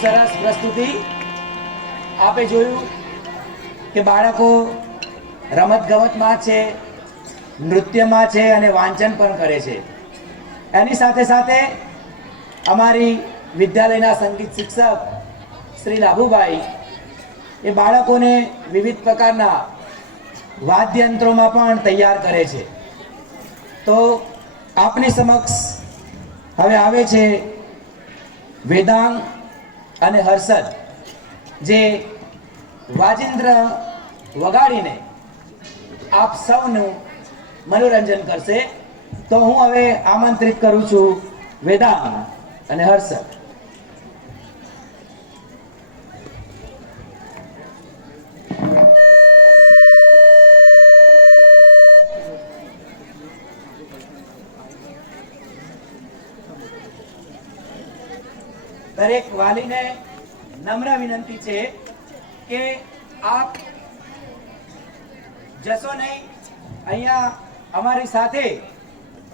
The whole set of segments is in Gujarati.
સરસ પ્રસ્તુતિ આપે જોયું કે બાળકો રમતગમતમાં છે, નૃત્યમાં છે અને વાંચન પણ કરે છે. એની સાથે સાથે અમારી વિદ્યાલયના સંગીત શિક્ષક શ્રી લાભુભાઈ એ બાળકોને વિવિધ પ્રકારના વાદ્યયંત્રોમાં પણ તૈયાર કરે છે. તો આપની સમક્ષ હવે આવે છે વેદાંગ અને હર્ષદ, જે વાજિંદ્ર વગાડીને આપ સૌનું મનોરંજન કરશે. તો હું હવે આમંત્રિત કરું છું વેદાંગ અને હર્ષદ. દરેક વાલીને નમ્ર વિનંતી છે કે આપ જશો નહીં, અહીંયા અમારી સાથે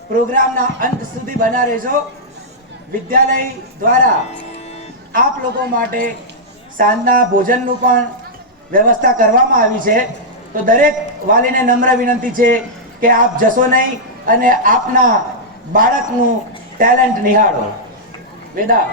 પ્રોગ્રામના અંત સુધી બના રહેજો. વિદ્યાલય દ્વારા આપ લોકો માટે સાંજના ભોજનનું પણ વ્યવસ્થા કરવામાં આવી છે. તો દરેક વાલીને નમ્ર વિનંતી છે કે આપ જશો નહીં અને આપના બાળકનું ટેલેન્ટ નિહાળો. વેદા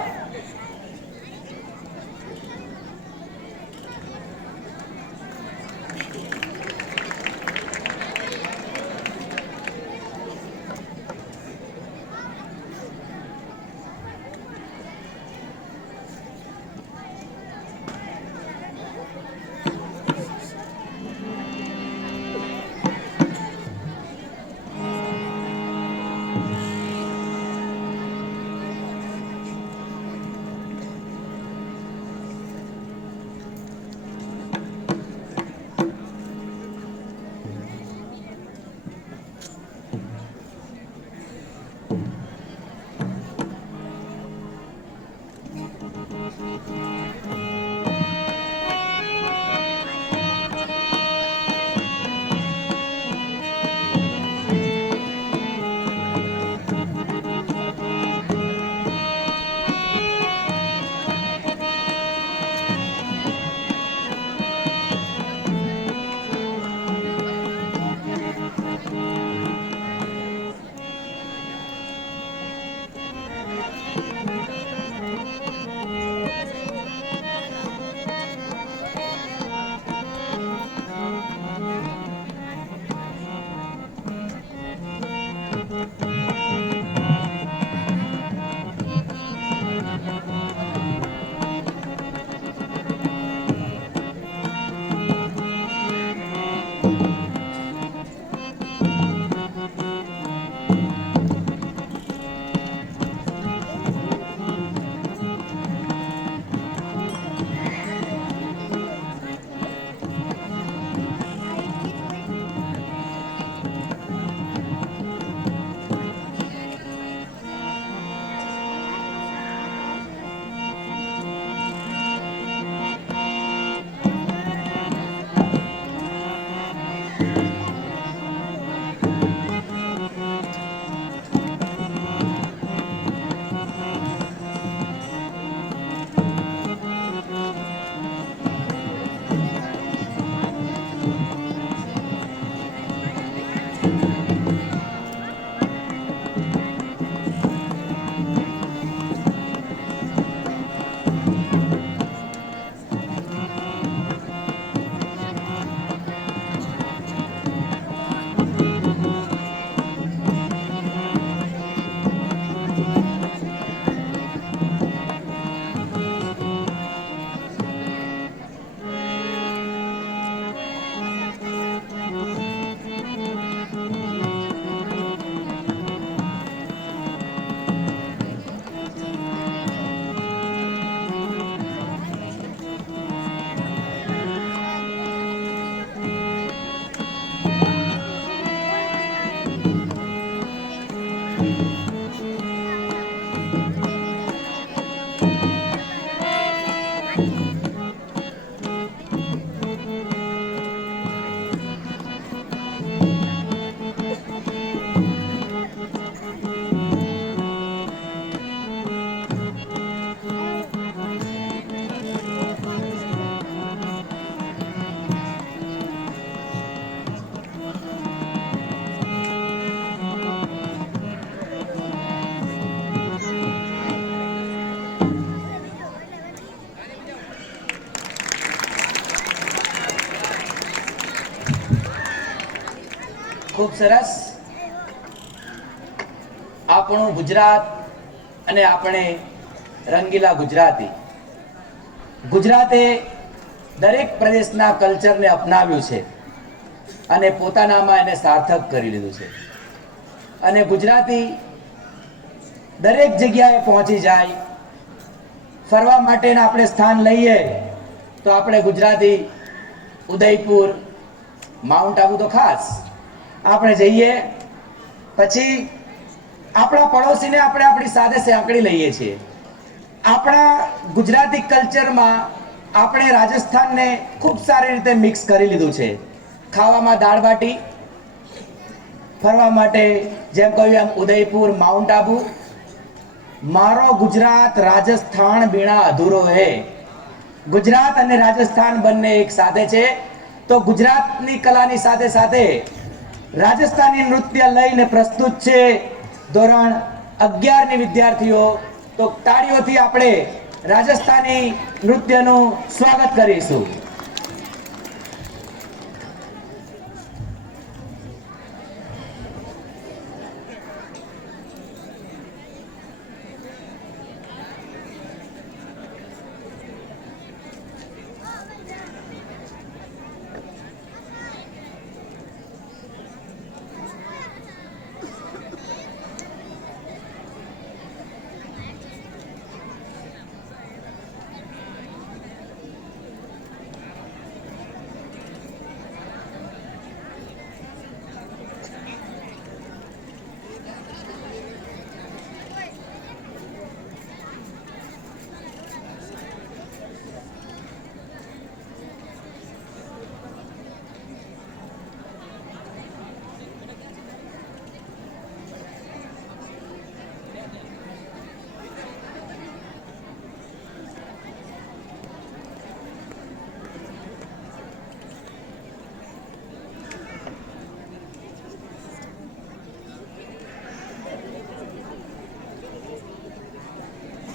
ખૂબ સરસ. આપણું ગુજરાત અને આપણે રંગીલા ગુજરાતી. ગુજરાતે દરેક પ્રદેશના કલ્ચરને અપનાવ્યું છે અને પોતાનામાં એને સાર્થક કરી લીધું છે. અને ગુજરાતી દરેક જગ્યાએ પહોંચી જાય. ફરવા માટેના આપણે સ્થાન લઈએ તો આપણે ગુજરાતી ઉદયપુર, માઉન્ટ આબુ તો ખાસ આપણે જઈએ, પછી આપણા પડોશીને આપણે આપણી સાથે સાંકળી લઈએ છીએ. આપણા ગુજરાતી કલ્ચરમાં આપણે રાજસ્થાનને ખૂબ સારી રીતે મિક્સ કરી લીધું છે. ખાવામાં દાળ બાટી, ફરવા માટે જેમ કહ્યું એમ ઉદયપુર, માઉન્ટ આબુ. મારો ગુજરાત રાજસ્થાન બીણા અધૂરો હે. ગુજરાત અને રાજસ્થાન બંને એક સાથે છે. તો ગુજરાતની કલાની સાથે સાથે રાજસ્થાની નૃત્ય લઈને પ્રસ્તુત છે ધોરણ 11 ની વિદ્યાર્થીઓ. તો તાળીઓથી આપણે રાજસ્થાની નૃત્યનું સ્વાગત કરીશું.